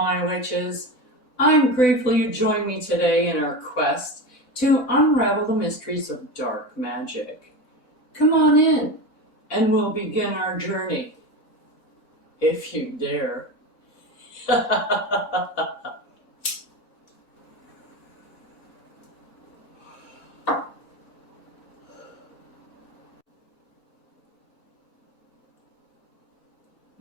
my witches. I'm grateful you joined me today in our quest to unravel the mysteries of dark magic. Come on in, and we'll begin our journey, if you dare.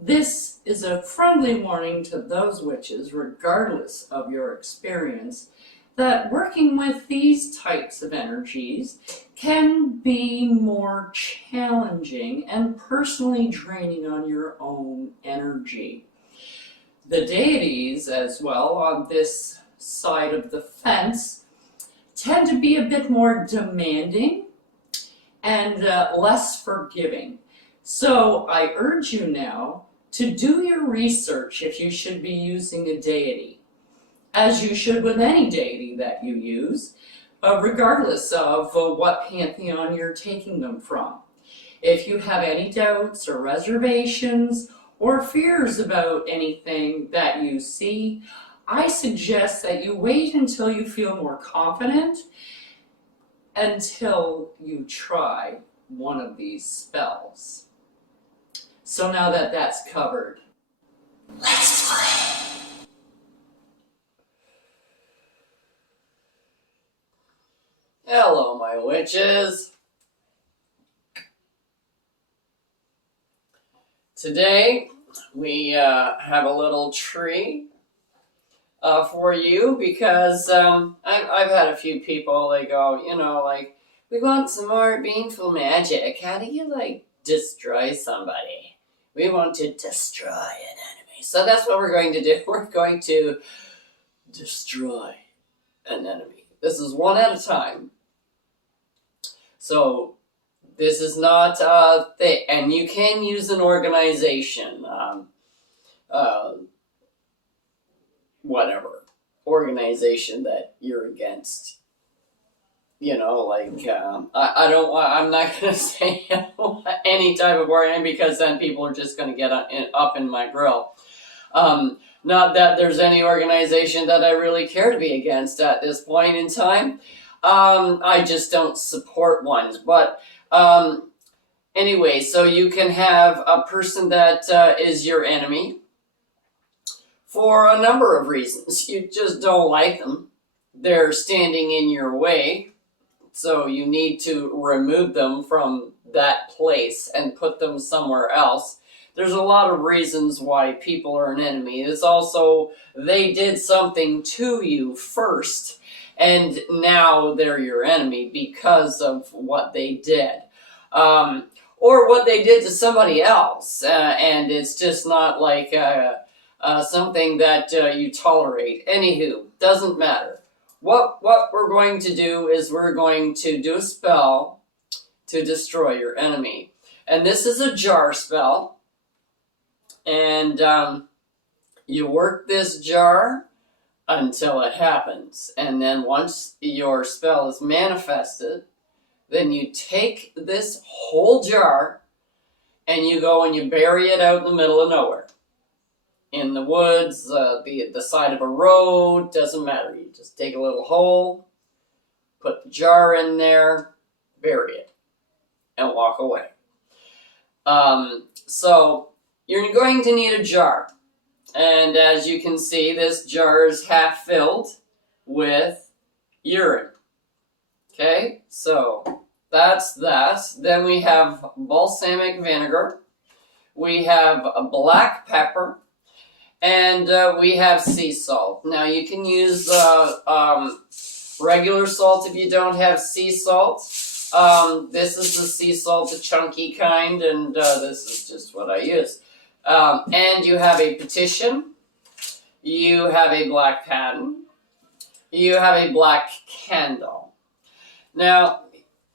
This is a friendly warning to those witches, regardless of your experience, that working with these types of energies can be more challenging and personally draining on your own energy. The deities, as well, on this side of the fence, tend to be a bit more demanding and less forgiving. So I urge you now to do your research if you should be using a deity, as you should with any deity that you use, regardless of what pantheon you're taking them from. If you have any doubts or reservations or fears about anything that you see, I suggest that you wait until you feel more confident until you try one of these spells. So now that that's covered, let's play. Hello, my witches. Today we have a little tree for you because I've had a few people, they go, like, we want some more baneful magic. How do you, destroy somebody? We want to destroy an enemy. So that's what we're going to do. We're going to destroy an enemy. This is one at a time. So this is not a thing. And you can use an organization. Whatever organization that you're against. I'm not going to say any type of organization because then people are just going to get up in my grill. Not that there's any organization that I really care to be against at this point in time. I just don't support ones. But anyway, so you can have a person that is your enemy for a number of reasons. You just don't like them. They're standing in your way. So you need to remove them from that place and put them somewhere else. There's a lot of reasons why people are an enemy. It's also, they did something to you first, and now they're your enemy because of what they did. Or what they did to somebody else. And it's just not like something that you tolerate. Anywho, doesn't matter. What we're going to do is we're going to do a spell to destroy your enemy. And this is a jar spell. And you work this jar until it happens. And then once your spell is manifested, then you take this whole jar and you go and you bury it out in the middle of nowhere. In the woods, the side of a road, doesn't matter. You just take a little hole, put the jar in there, bury it, and walk away. So you're going to need a jar. And as you can see, this jar is half filled with urine. Okay, so that's that. Then we have balsamic vinegar. We have a black pepper. And we have sea salt. Now you can use regular salt if you don't have sea salt. This is the sea salt, the chunky kind, and this is just what I use. And you have a petition. You have a black paten. You have a black candle. Now,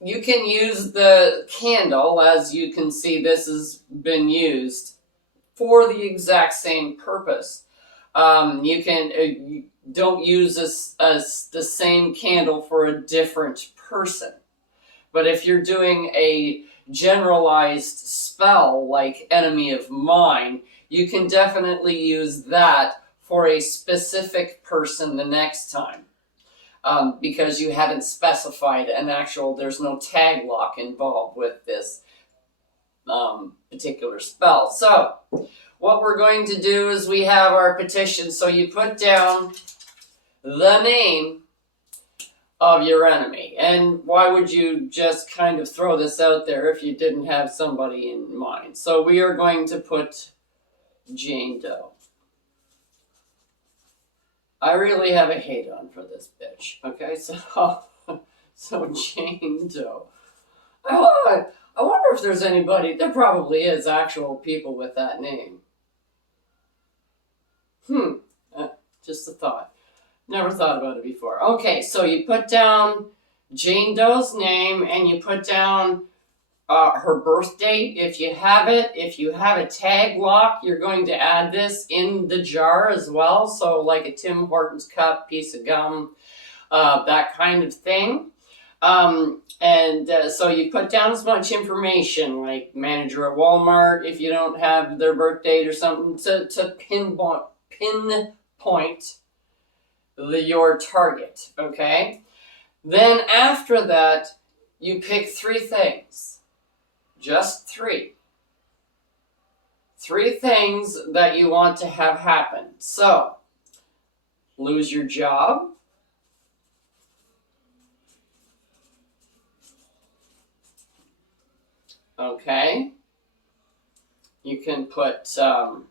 you can use the candle, as you can see this has been used, for the exact same purpose. You don't use this as the same candle for a different person. But if you're doing a generalized spell like Enemy of Mine, you can definitely use that for a specific person the next time. Because you haven't specified an actual, there's no tag lock involved with this particular spell. So what we're going to do is we have our petition. So you put down the name of your enemy. And why would you just kind of throw this out there if you didn't have somebody in mind? So we are going to put Jane Doe. I really have a hate on for this bitch. Okay, so Jane Doe. I wonder if there's anybody. There probably is actual people with that name. Just a thought. Never thought about it before. Okay, so you put down Jane Doe's name and you put down her birth date if you have it. If you have a tag lock, you're going to add this in the jar as well. So like a Tim Hortons cup, piece of gum, that kind of thing. So you put down as much information like manager at Walmart if you don't have their birth date or something to pinpoint your target, okay? Then after that, you pick 3 things. Just 3. 3 things that you want to have happen. So, lose your job. Okay. You can put, so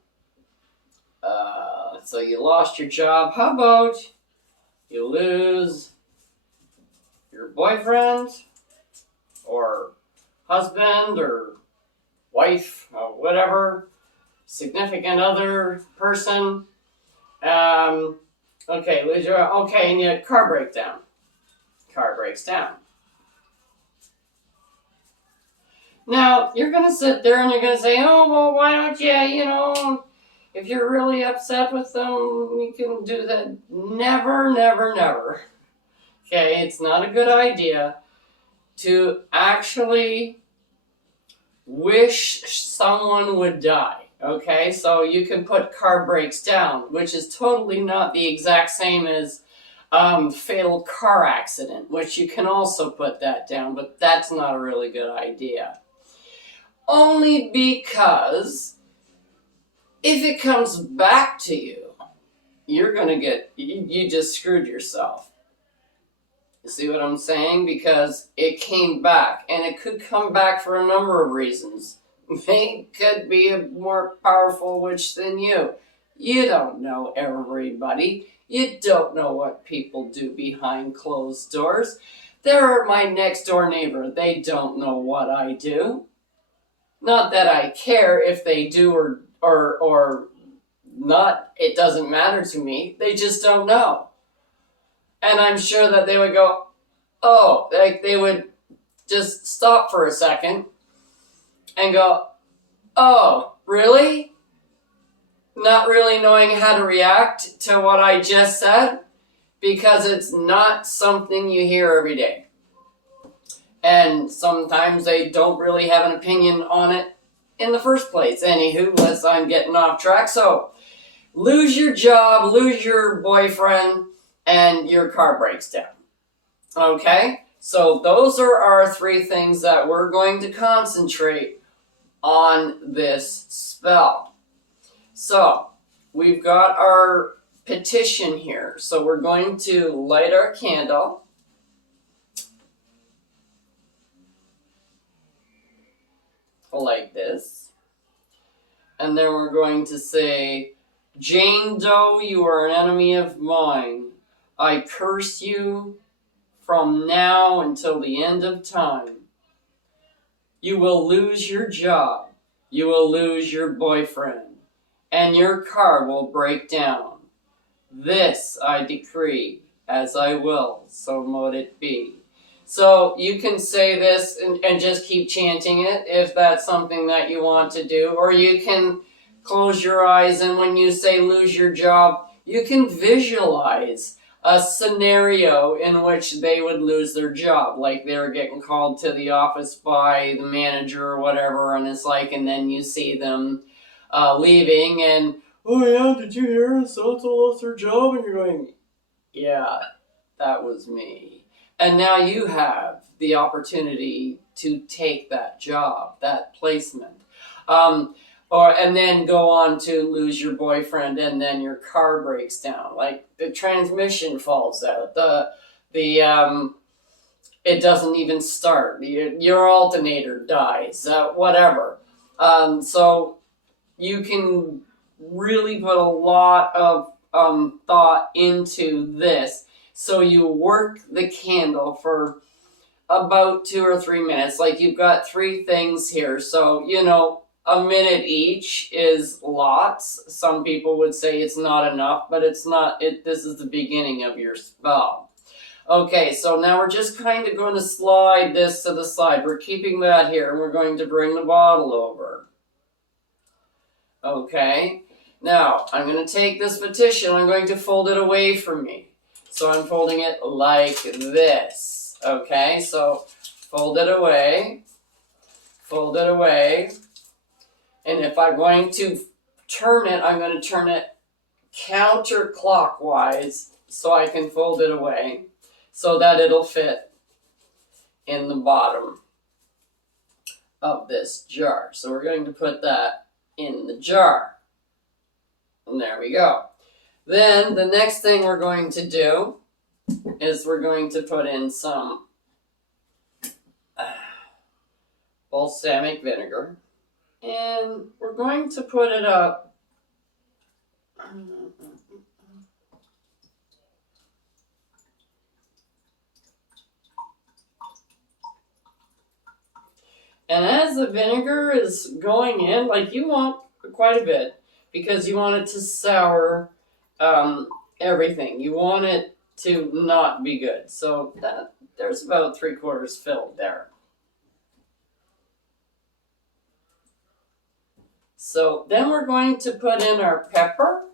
you lost your job. How about you lose your boyfriend or husband or wife or whatever, significant other person. Lose your, and you car breakdown. Car breaks down. Now, you're going to sit there and you're going to say, oh, well, why don't you, if you're really upset with them, you can do that. Never, never, never. Okay, it's not a good idea to actually wish someone would die. Okay, so you can put car breaks down, which is totally not the exact same as fatal car accident, which you can also put that down, but that's not a really good idea. Only because if it comes back to you, you're going to you just screwed yourself. You see what I'm saying? Because it came back, and it could come back for a number of reasons. They could be a more powerful witch than you. You don't know everybody. You don't know what people do behind closed doors. They're my next door neighbor. They don't know what I do. Not that I care if they do or not. It doesn't matter to me. They just don't know. And I'm sure that they would go, oh, like they would just stop for a second and go, oh, really? Not really knowing how to react to what I just said? Because it's not something you hear every day. And sometimes they don't really have an opinion on it in the first place. Anywho, unless I'm getting off track. So, lose your job, lose your boyfriend, and your car breaks down. Okay? So those are our 3 things that we're going to concentrate on this spell. So, we've got our petition here. So we're going to light our candle. Like this. And then we're going to say, Jane Doe, you are an enemy of mine. I curse you from now until the end of time. You will lose your job. You will lose your boyfriend. And your car will break down. This I decree, as I will, so mote it be. So you can say this and just keep chanting it if that's something that you want to do. Or you can close your eyes and when you say lose your job, you can visualize a scenario in which they would lose their job. Like they're getting called to the office by the manager or whatever, and it's like, and then you see them leaving, and oh yeah, did you hear so-and-so lost their job? And you're going, yeah, that was me. And now you have the opportunity to take that job, that placement. Um, and then go on to lose your boyfriend, and then your car breaks down, like the transmission falls out, the it doesn't even start, your alternator dies, whatever. So you can really put a lot of thought into this. So you work the candle for about 2 or 3 minutes. Like, you've got 3 things here, so a minute each is lots. Some people would say it's not enough, but it's not. This is the beginning of your spell. Okay, so now we're just kind of going to slide this to the side. We're keeping that here, and we're going to bring the bottle over. Okay, now I'm going to take this petition, I'm going to fold it away from me. So I'm folding it like this. Okay, so fold it away, and if I'm going to turn it, I'm going to turn it counterclockwise so I can fold it away so that it'll fit in the bottom of this jar. So we're going to put that in the jar. And there we go. Then the next thing we're going to do is we're going to put in some balsamic vinegar. And we're going to put it up. And as the vinegar is going in, like, you want quite a bit because you want it to sour everything. You want it to not be good. So there's about 3/4 filled there. So then we're going to put in our pepper.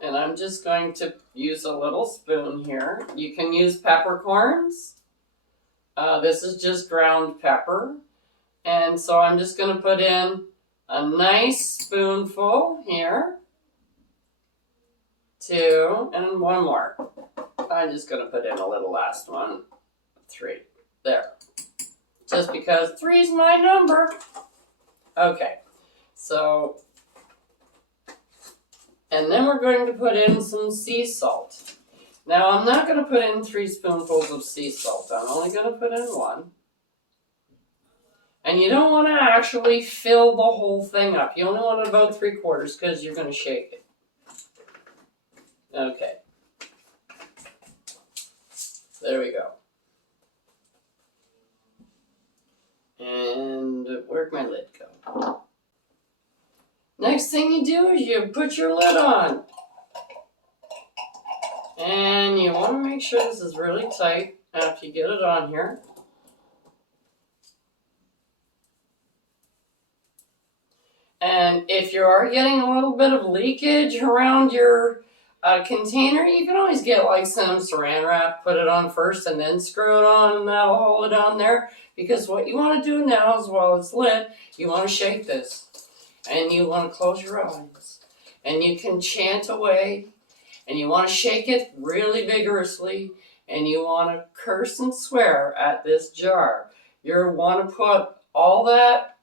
And I'm just going to use a little spoon here. You can use peppercorns. This is just ground pepper. And so I'm just going to put in a nice spoonful here. 2, and 1 more. I'm just going to put in a little last one. 3. There. Just because 3 is my number. Okay. So, and then we're going to put in some sea salt. Now, I'm not going to put in 3 spoonfuls of sea salt. I'm only going to put in 1. And you don't want to actually fill the whole thing up. You only want about 3/4 because you're going to shake it. Okay. There we go. And where'd my lid go? Next thing you do is you put your lid on. And you want to make sure this is really tight after you get it on here. And if you are getting a little bit of leakage around your container, you can always get like some saran wrap, put it on first and then screw it on, and that'll hold it on there. Because what you want to do now is, while it's lit, you want to shake this. And you want to close your eyes. And you can chant away. And you want to shake it really vigorously. And you want to curse and swear at this jar. You want to put all that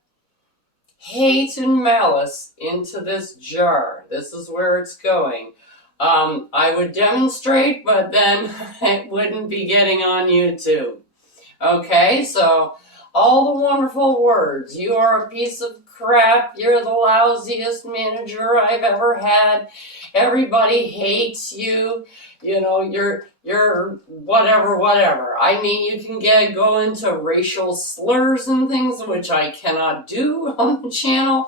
hate and malice into this jar. This is where it's going. I would demonstrate, but then it wouldn't be getting on YouTube. Okay, so all the wonderful words. You are a piece of crap. You're the lousiest manager I've ever had. Everybody hates you. You're whatever. I mean, you can go into racial slurs and things, which I cannot do on the channel.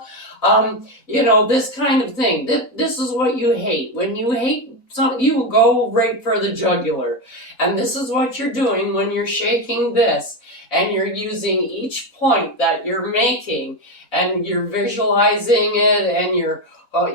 This kind of thing. This is what you hate. When you hate something, you will go right for the jugular. And this is what you're doing when you're shaking this. And you're using each point that you're making, and you're visualizing it, and you're,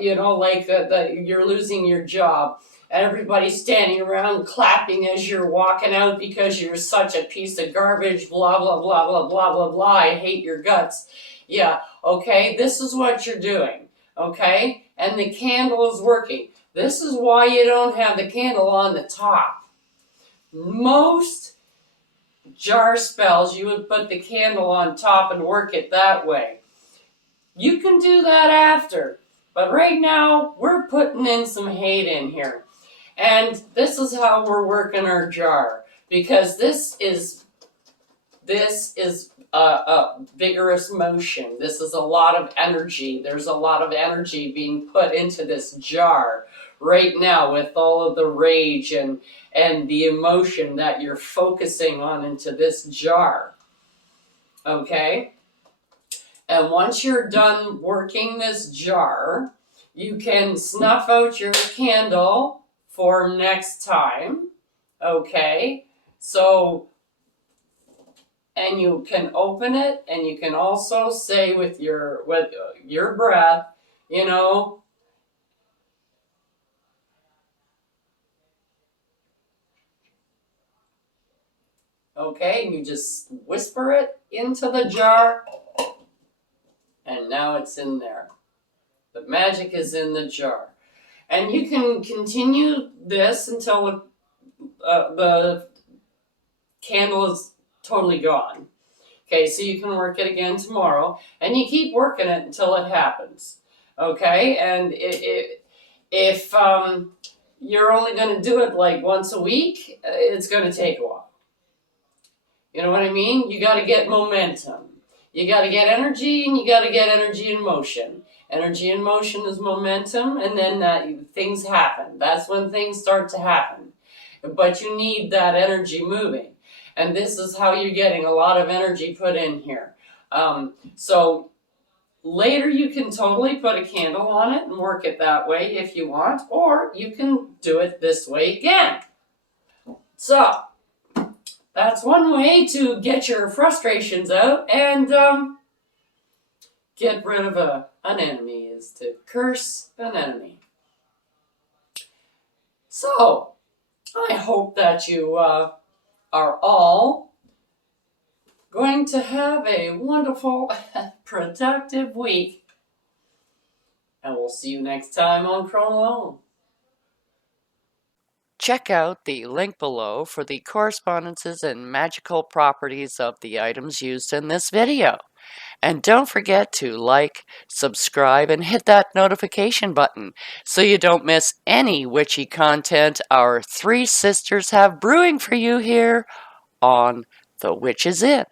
you're losing your job. Everybody's standing around clapping as you're walking out because you're such a piece of garbage, blah, blah, blah, blah, blah, blah, blah. I hate your guts. Yeah, okay, this is what you're doing. okay? And the candle is working. This is why you don't have the candle on the top. Most jar spells, you would put the candle on top and work it that way. You can do that after, but right now we're putting in some hate in here. And this is how we're working our jar, because this is a vigorous motion. This is a lot of energy. There's a lot of energy being put into this jar right now with all of the rage and the emotion that you're focusing on into this jar. Okay? And once you're done working this jar, you can snuff out your candle for next time. Okay? So, and you can open it, and you can also say with your breath, you know, okay, and you just whisper it into the jar, and now it's in there. The magic is in the jar. And you can continue this until the candle is totally gone. Okay, so you can work it again tomorrow, and you keep working it until it happens. Okay, and if you're only going to do it like once a week, it's going to take a while. You know what I mean? You got to get momentum. You got to get energy, and you got to get energy in motion. Energy in motion is momentum, and then things happen. That's when things start to happen. But you need that energy moving. And this is how you're getting a lot of energy put in here. So later you can totally put a candle on it and work it that way if you want, or you can do it this way again. So that's one way to get your frustrations out and get rid of an enemy, is to curse an enemy. So I hope that you are all going to have a wonderful, productive week. And we'll see you next time on Chrome Alone. Check out the link below for the correspondences and magical properties of the items used in this video. And don't forget to like, subscribe, and hit that notification button so you don't miss any witchy content our three sisters have brewing for you here on The Witch's Inn.